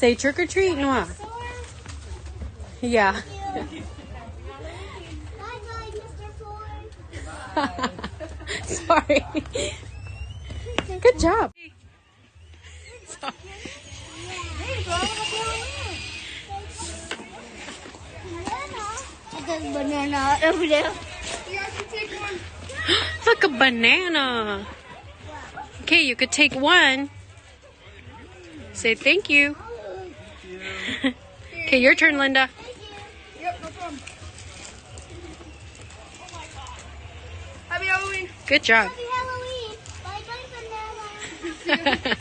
Say trick or treat, Noah. Yeah. Sorry. Good job. There's banana over there. Look, a banana. Okay, you could take one. Say thank you. Okay, your turn, Linda. Yep, no problem. Happy Halloween. Good job. Happy Halloween. Bye bye banana.